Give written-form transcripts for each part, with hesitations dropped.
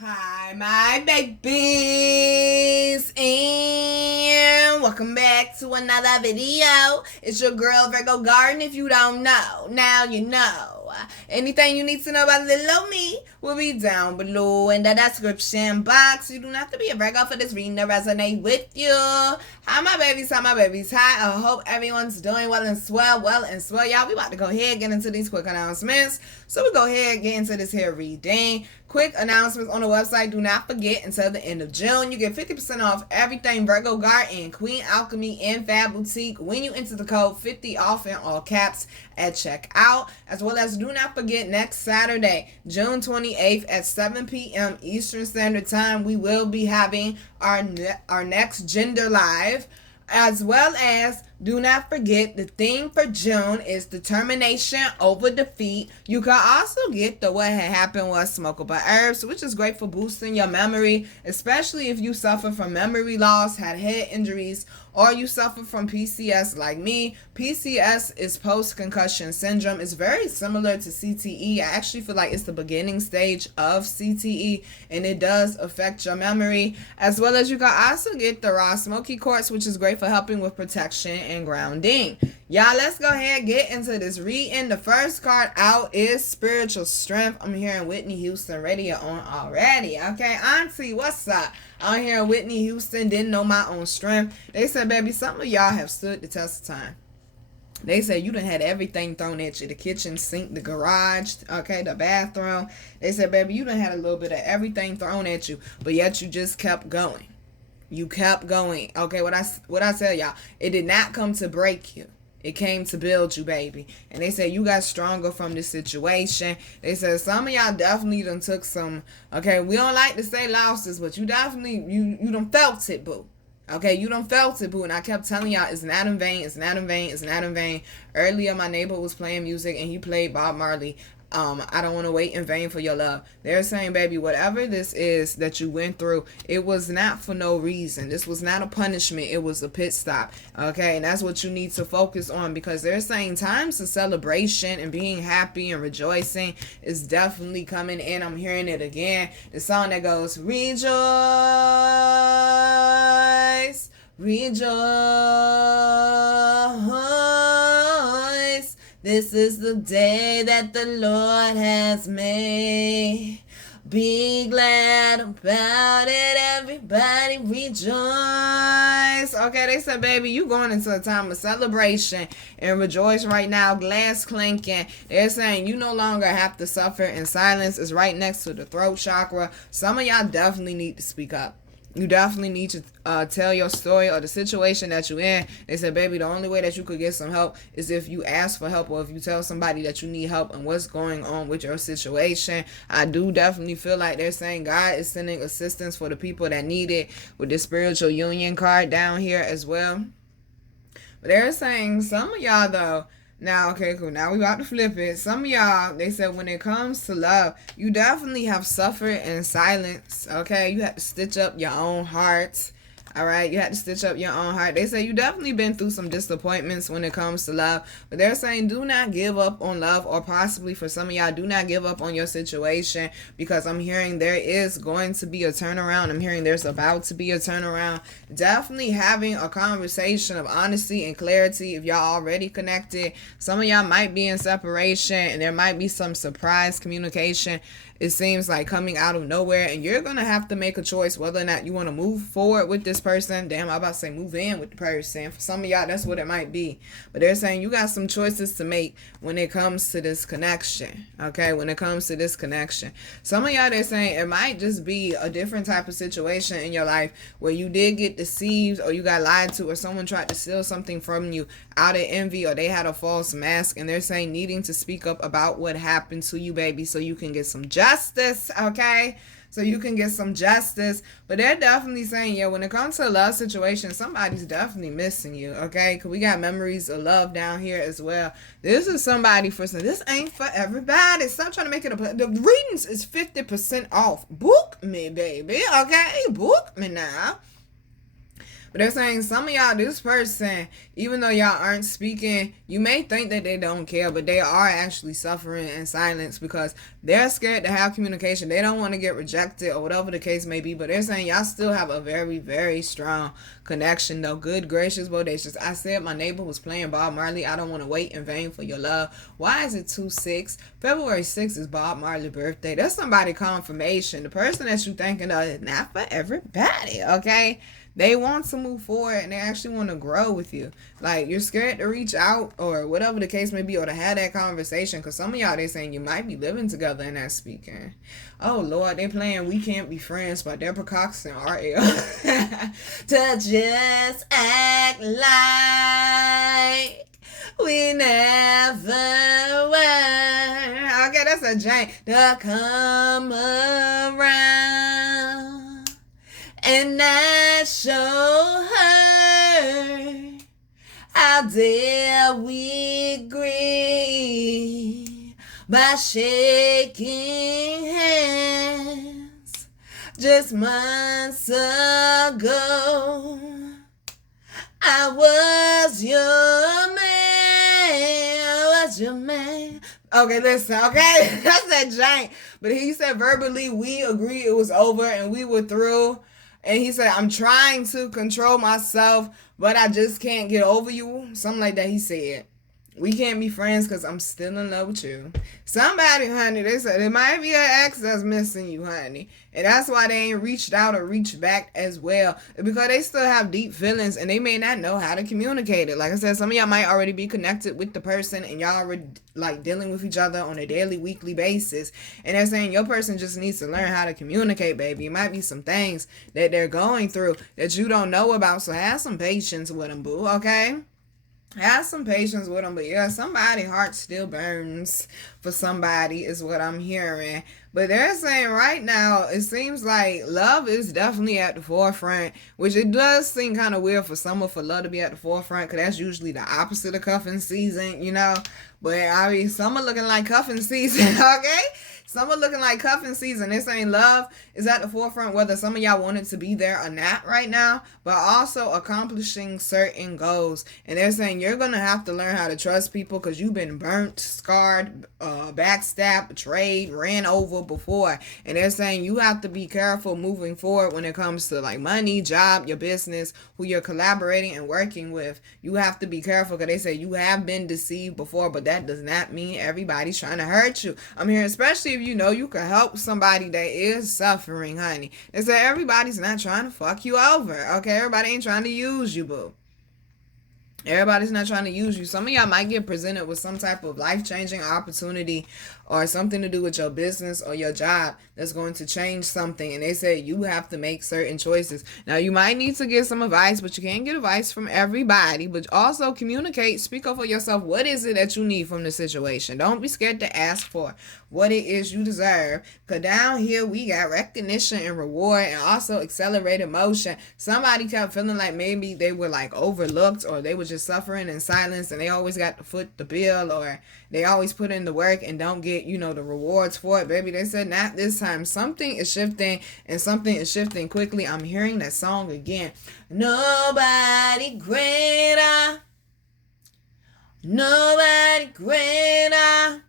Hi, my babies, and welcome back to another video. It's your girl Virgo Garden. If you don't know, now you know. Anything you need to know about little old me will be down below in the description box. You don't have to be a Virgo for this reading to resonate with you. Hi, my babies. Hi, my babies. Hi. I hope everyone's doing well and swell. Y'all, we about to go ahead and get into these quick announcements. So we go ahead and get into this here reading. Quick announcements on the website. Do not forget, until the end of June, you get 50% off everything Virgo Garden, Queen Alchemy, and FAB Boutique when you enter the code 50 off in all caps at checkout. As well as do not forget, next Saturday, June 28th at 7 p.m. Eastern Standard Time, we will be having our next gender live. As well as, do not forget, the theme for June is determination over defeat. You can also get the what had happened was smokable herbs, which is great for boosting your memory, especially if you suffer from memory loss, had head injuries, or you suffer from PCS like me. PCS is post-concussion syndrome. It's very similar to CTE. I actually feel like it's the beginning stage of CTE, and it does affect your memory. As well as, you can also get the raw smoky quartz, which is great for helping with protection and grounding. Y'all, let's go ahead and get into this reading. The first card out is Spiritual Strength. I'm hearing Whitney Houston radio on already. Okay, Auntie, what's up? I'm hearing Whitney Houston, didn't know my own strength. They said, baby, some of y'all have stood the test of time. They said you done had everything thrown at you. The kitchen sink, the garage, okay, the bathroom. They said, baby, you done had a little bit of everything thrown at you, but yet you just kept going. You kept going. Okay, what I tell y'all, it did not come to break you. It came to build you, baby. And they said you got stronger from this situation. They said some of y'all definitely done took some, okay, we don't like to say losses, but you definitely, you done felt it, boo. Okay, you done felt it, boo. And I kept telling y'all, it's not in vain, it's not in vain, it's not in vain. Earlier, my neighbor was playing music and he played Bob Marley. I don't want to wait in vain for your love. They're saying, baby, whatever this is that you went through, it was not for no reason. This was not a punishment. It was a pit stop. Okay, and that's what you need to focus on, because they're saying times of celebration and being happy and rejoicing is definitely coming in. I'm hearing it again. The song that goes, rejoice, rejoice. This is the day that the Lord has made. Be glad about it, everybody rejoice. Okay, they said, baby, you going into a time of celebration and rejoice right now. Glass clinking. They're saying you no longer have to suffer in silence. It's right next to the throat chakra. Some of y'all definitely need to speak up. You definitely need to tell your story or the situation that you're in. They said, baby, the only way that you could get some help is if you ask for help, or if you tell somebody that you need help and what's going on with your situation. I do definitely feel like they're saying God is sending assistance for the people that need it, with the spiritual union card down here as well. But they're saying some of y'all, though, now, okay, cool. Now we about to flip it. Some of y'all, they said when it comes to love, you definitely have suffered in silence, okay? You had to stitch up your own heart, all right? You had to stitch up your own heart. They say you definitely been through some disappointments when it comes to love, but they're saying do not give up on love, or possibly for some of y'all, do not give up on your situation, because I'm hearing there is going to be a turnaround. I'm hearing there's about to be a turnaround. Definitely having a conversation of honesty and clarity if y'all already connected. Some of y'all might be in separation and there might be some surprise communication, it seems like, coming out of nowhere, and you're gonna have to make a choice whether or not you want to move forward with this person. Damn, I'm about to say move in with the person. For some of y'all, that's what it might be. But they're saying you got some choices to make when it comes to this connection. Okay, when it comes to this connection. Some of y'all, they're saying it might just be a different type of situation in your life where you did get deceived, or you got lied to, or someone tried to steal something from you out of envy, or they had a false mask, and they're saying needing to speak up about what happened to you, baby, so you can get some justice, okay? So you can get some justice. But they're definitely saying, yeah, when it comes to a love situation, somebody's definitely missing you, okay? Because we got memories of love down here as well. This is somebody for some. This ain't for everybody. Stop trying to make it a... The readings is 50% off. Book me, baby, okay? Book me now. But they're saying some of y'all, this person, even though y'all aren't speaking, you may think that they don't care, but they are actually suffering in silence because they're scared to have communication. They don't want to get rejected or whatever the case may be. But they're saying y'all still have a very, very strong connection, though. Good, gracious, bodacious. I said my neighbor was playing Bob Marley. I don't want to wait in vain for your love. Why is it 2/6? February 6th is Bob Marley's birthday. That's somebody confirmation. The person that you thinking of is not for everybody, okay? They want to move forward and they actually want to grow with you. Like, you're scared to reach out or whatever the case may be, or to have that conversation, because some of y'all, they saying you might be living together and not speaking. Oh Lord, they playing We Can't Be Friends by Deborah Cox and RL. To just act like we never were. Okay, that's a jank. To come around and not show her. How dare we agree by shaking hands just months ago? I was your man. Okay, listen, okay? That's that jank. But he said verbally, we agreed it was over and we were through. And he said, I'm trying to control myself, but I just can't get over you. Something like that he said. We can't be friends because I'm still in love with you. Somebody, honey, they said it might be an ex that's missing you, honey. And that's why they ain't reached out or reached back as well. Because they still have deep feelings and they may not know how to communicate it. Like I said, some of y'all might already be connected with the person and y'all already like dealing with each other on a daily, weekly basis. And they're saying your person just needs to learn how to communicate, baby. It might be some things that they're going through that you don't know about. So have some patience with them, boo, okay? Have some patience with them. But yeah, somebody's heart still burns for somebody is what I'm hearing. But they're saying right now, it seems like love is definitely at the forefront, which it does seem kind of weird for someone for love to be at the forefront, because that's usually the opposite of cuffing season, you know. But I mean, summer looking like cuffing season, okay? Summer looking like cuffing season. They're saying love is at the forefront, whether some of y'all want it to be there or not right now, but also accomplishing certain goals. And they're saying you're going to have to learn how to trust people because you've been burnt, scarred, backstabbed, betrayed, ran over before. And they're saying you have to be careful moving forward when it comes to like money, job, your business, who you're collaborating and working with. You have to be careful because they say you have been deceived before, but that does not mean everybody's trying to hurt you. I'm here, especially if you know you can help somebody that is suffering, honey. They say everybody's not trying to fuck you over, okay? Everybody ain't trying to use you, boo. Everybody's not trying to use you. Some of y'all might get presented with some type of life-changing opportunity or something to do with your business or your job that's going to change something. And they say you have to make certain choices. Now, you might need to get some advice, but you can't get advice from everybody. But also communicate, speak up for yourself. What is it that you need from the situation? Don't be scared to ask for what it is you deserve. Because down here, we got recognition and reward and also accelerated motion. Somebody kept feeling like maybe they were like overlooked or they were just suffering in silence and they always got to foot the bill or they always put in the work and don't get, you know, the rewards for it, baby. They said not this time. Something is shifting and something is shifting quickly. I'm hearing that song again. Nobody greater. Nobody greater.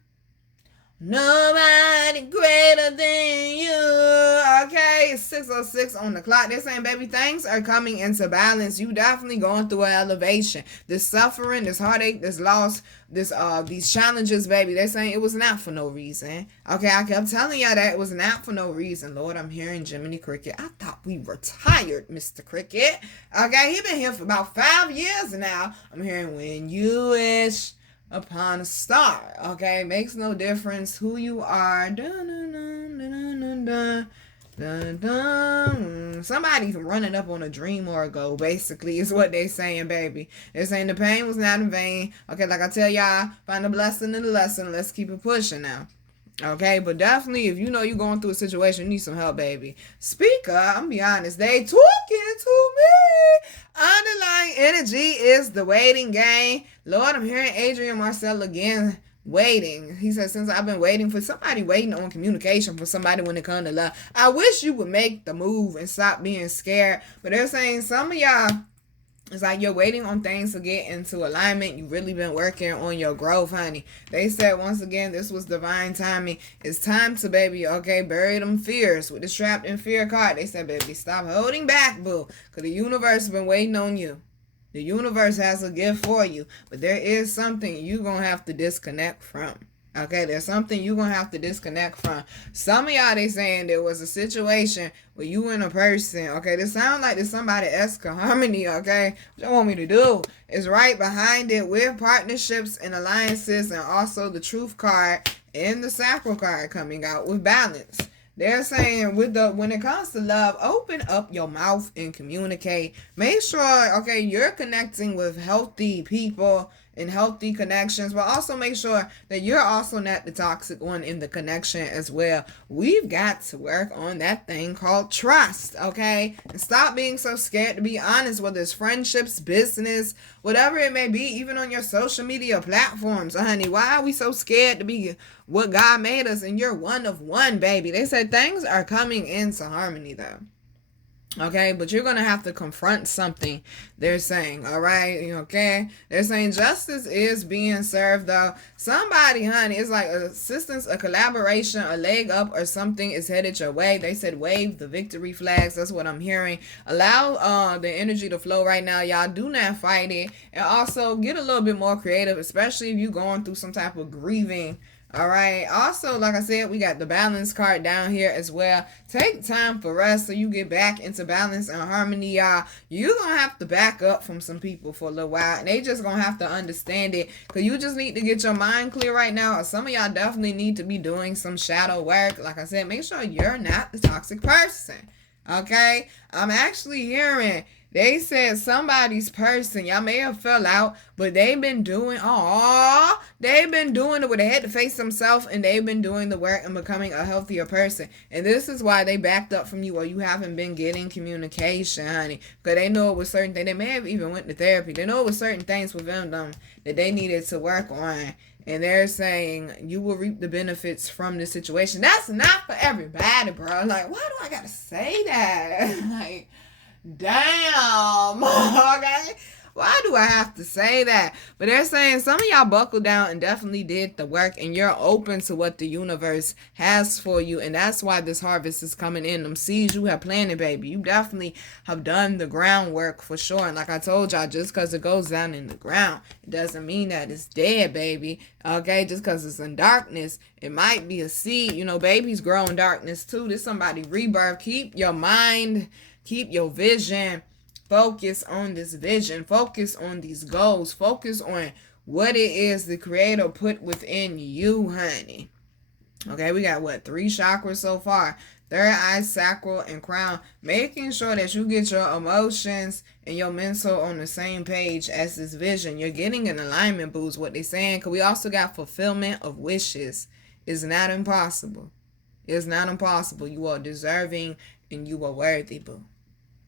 Nobody greater than you. Okay, it's 6:06 on the clock. They're saying, baby, things are coming into balance. You definitely going through an elevation. This suffering, this heartache, this loss, these challenges, baby. They're saying it was not for no reason. Okay, I kept telling y'all that it was not for no reason. Lord, I'm hearing Jiminy Cricket. I thought we retired, Mr. Cricket. Okay, he been here for about 5 years now. I'm hearing when you wish upon a star. Okay, makes no difference who you are. Dun, dun, dun, dun, dun, dun. Dun, dun. Somebody's running up on a dream or a goal, basically, is what they saying, baby. They're saying the pain was not in vain. Okay, like I tell y'all, find a blessing in the lesson. Let's keep it pushing now. Okay, but definitely, if you know you're going through a situation, you need some help, baby. Speak up. I'm be honest. They talking to me. Underlying energy is the waiting game. Lord, I'm hearing Adrian Marcel again. Waiting. He said, since I've been waiting for somebody, waiting on communication for somebody when it comes to love. I wish you would make the move and stop being scared. But they're saying some of y'all It's like you're waiting on things to get into alignment. You've really been working on your growth, honey. They said, once again, this was divine timing. It's time to, baby, okay, bury them fears. With the trapped in fear card, they said, baby, stop holding back, boo. Because the universe has been waiting on you. The universe has a gift for you. But there is something you're going to have to disconnect from. Okay, there's something you're going to have to disconnect from. Some of y'all, they saying there was a situation where you and a person, okay, this sounds like there's somebody else harmony, okay? What you want me to do is right behind it with partnerships and alliances, and also the truth card and the sacral card coming out with balance. They're saying when it comes to love, open up your mouth and communicate. Make sure, okay, you're connecting with healthy people and healthy connections, but also make sure that you're also not the toxic one in the connection as well. We've got to work on that thing called trust, okay? And stop being so scared to be honest, whether it's friendships, business, whatever it may be, even on your social media platforms, honey. Why are we so scared to be what God made us? And you're one of one, baby. They said things are coming into harmony, though. Okay, but you're going to have to confront something, they're saying, all right? Okay, they're saying justice is being served, though. Somebody, honey, it's like assistance, a collaboration, a leg up, or something is headed your way. They said wave the victory flags. That's what I'm hearing. Allow the energy to flow right now, y'all. Do not fight it. And also get a little bit more creative, especially if you're going through some type of grieving. All right. Also, like I said, we got the balance card down here as well. Take time for rest so you get back into balance and harmony, y'all. You're going to have to back up from some people for a little while. And they just going to have to understand it. Because you just need to get your mind clear right now. Or some of y'all definitely need to be doing some shadow work. Like I said, make sure you're not the toxic person. Okay? I'm actually hearing... They said somebody's person, y'all may have fell out, but they've been doing, they've been doing it where they had to face themselves, and they've been doing the work and becoming a healthier person. And this is why they backed up from you, or you haven't been getting communication, honey. Because they know it was certain things. They may have even went to therapy. They know it was certain things within them that they needed to work on. And they're saying you will reap the benefits from this situation. That's not for everybody, bro. Like, why do I gotta say that? Like, damn. Okay, why do I have to say that? But they're saying some of y'all buckled down and definitely did the work, and you're open to what the universe has for you. And that's why this harvest is coming in. Them seeds you have planted, baby, you definitely have done the groundwork for sure. And like I told y'all, just because it goes down in the ground, it doesn't mean that it's dead, baby. Okay, just because it's in darkness, it might be a seed. You know, babies grow in darkness too. This somebody rebirth. Keep your mind, keep your vision. Focus on this vision. Focus on these goals. Focus on what it is the Creator put within you, honey. Okay, we got 3 chakras so far. Third eye, sacral, and crown. Making sure that you get your emotions and your mental on the same page as this vision. You're getting an alignment, boo, is what they're saying. Because we also got fulfillment of wishes. It's not impossible. It's not impossible. You are deserving and you are worthy, boo.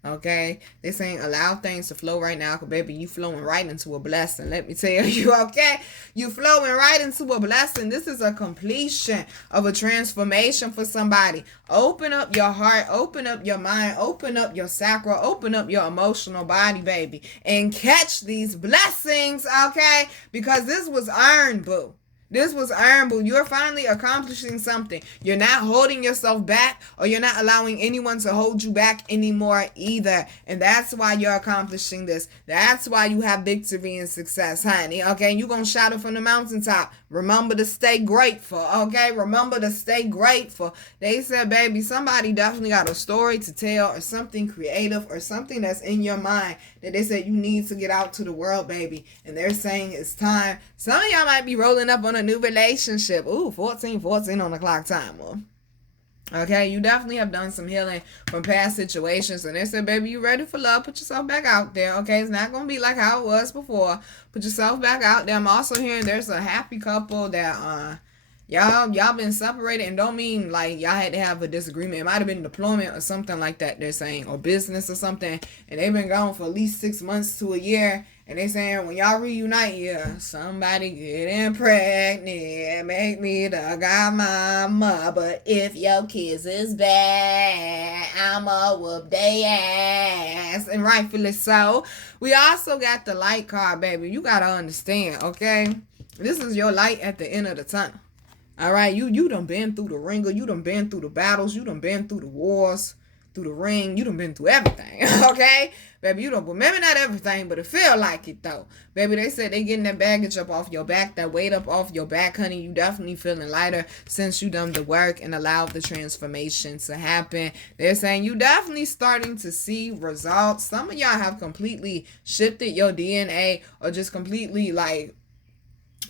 Okay, they're saying allow things to flow right now, because baby, you flowing right into a blessing. Let me tell you, okay, you flowing right into a blessing. This is a completion of a transformation for somebody. Open up your heart, open up your mind, open up your sacral, open up your emotional body, baby, and catch these blessings, okay, because this was earned, boo. This was earned, boo. You're finally accomplishing something. You're not holding yourself back, or you're not allowing anyone to hold you back anymore either. And that's why you're accomplishing this. That's why you have victory and success, honey. Okay, you're going to shout it from the mountaintop. Remember to stay grateful, okay? Remember to stay grateful. They said, baby, somebody definitely got a story to tell, or something creative, or something that's in your mind that they said you need to get out to the world, baby. And they're saying it's time. Some of y'all might be rolling up on a new relationship. Ooh, 14 on the clock timer. Okay, you definitely have done some healing from past situations. And they said, baby, you ready for love? Put yourself back out there. Okay, it's not going to be like how it was before. Put yourself back out there. I'm also hearing there's a happy couple that y'all been separated, and don't mean like y'all had to have a disagreement. It might have been deployment or something like that, they're saying, or business or something, and they've been gone for at least 6 months to a year. And they saying when y'all reunite, yeah, somebody getting pregnant, make me the godmama. But if your kids is bad, I'ma whoop they ass. And rightfully so. We also got the light card, baby. You gotta understand, okay? This is your light at the end of the tunnel. All right, you done been through the ringer, you done been through the battles, you done been through the wars, through the ring, you done been through everything, okay? Baby, you don't, maybe not everything, but it feel like it though. Baby, they said they getting that baggage up off your back, that weight up off your back, honey. You definitely feeling lighter since you done the work and allowed the transformation to happen. They're saying you definitely starting to see results. Some of y'all have completely shifted your DNA or just completely like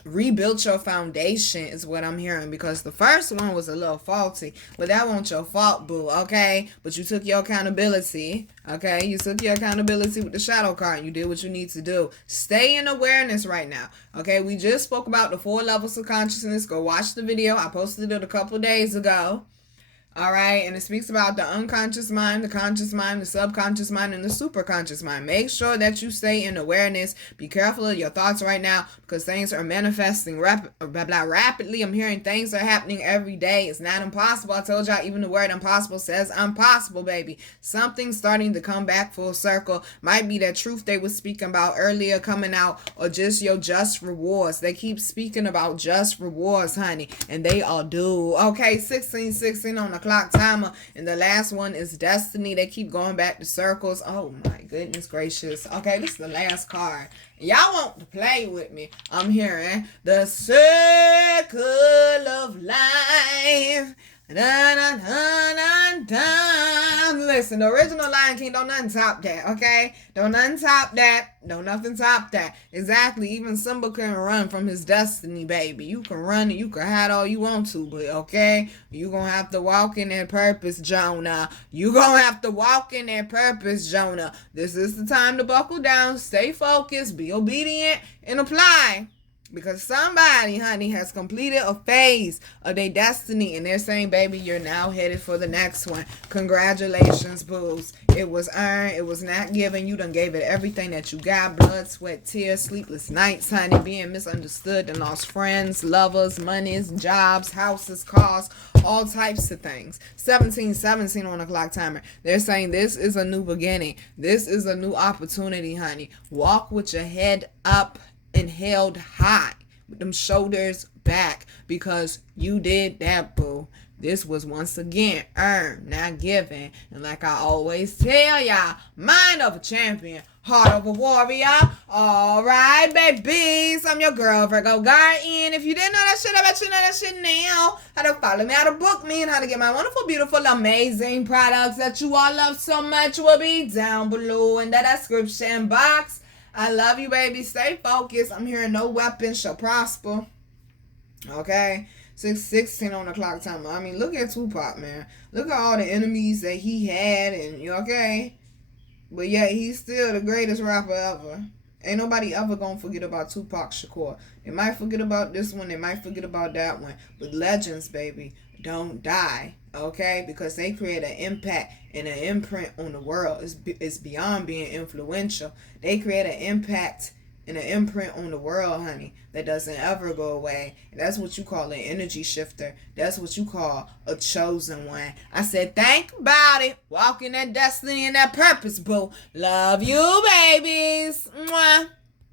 rebuilt your foundation is what I'm hearing, because the first one was a little faulty, but that wasn't your fault, boo, okay? But you took your accountability, okay? You took your accountability with the shadow card. You did what you need to do. Stay in awareness right now, okay? We just spoke about the 4 levels of consciousness. Go watch the video. I posted it a couple days ago. All right, and it speaks about the unconscious mind, the conscious mind, the subconscious mind, and the superconscious mind. Make sure that you stay in awareness. Be careful of your thoughts right now, because things are manifesting rapidly. I'm hearing things are happening every day. It's not impossible. I told y'all, even the word impossible says impossible, baby. Something's starting to come back full circle. Might be that truth they were speaking about earlier coming out, or just your just rewards. They keep speaking about just rewards, honey, and they all do. Okay, 1616 on the clock timer, and the last one is destiny. They keep going back to circles. Oh my goodness gracious. Okay, this is the last card. Y'all want to play with me. I'm hearing the circle of life. Da, da, da, da, da. Listen, the original Lion King, don't nothing top that, okay? Don't nothing top that. Don't nothing top that. Exactly. Even Simba can run from his destiny, baby. You can run and you can hide all you want to, but okay? You gonna have to walk in that purpose, Jonah. You gonna have to walk in that purpose, Jonah. This is the time to buckle down, stay focused, be obedient, and apply. Because somebody, honey, has completed a phase of their destiny, and they're saying, baby, you're now headed for the next one. Congratulations, boos. It was earned. It was not given. You done gave it everything that you got. Blood, sweat, tears, sleepless nights, honey, being misunderstood and lost friends, lovers, monies, jobs, houses, cars, all types of things. 1717 on the clock timer. They're saying this is a new beginning. This is a new opportunity, honey. Walk with your head up and held high, with them shoulders back, because you did that, boo. This was once again earned, not given. And like I always tell y'all, mind of a champion, heart of a warrior. All right, babies. I'm your girl, Virgo Garden. If you didn't know that shit, I bet you know that shit now. How to follow me, how to book me, and how to get my wonderful, beautiful, amazing products that you all love so much will be down below in the description box. I love you, baby. Stay focused. I'm hearing no weapon shall prosper. Okay? 616 on the clock timer. I mean, look at Tupac, man. Look at all the enemies that he had, and you okay? But yeah, he's still the greatest rapper ever. Ain't nobody ever gonna forget about Tupac Shakur. They might forget about this one. They might forget about that one. But legends, baby, don't die. Okay? Because they create an impact and an imprint on the world. It's beyond being influential. They create an impact and an imprint on the world, honey, that doesn't ever go away. And that's what you call an energy shifter. That's what you call a chosen one. I said, think about it. Walk in that destiny and that purpose, boo. Love you, babies. Mwah.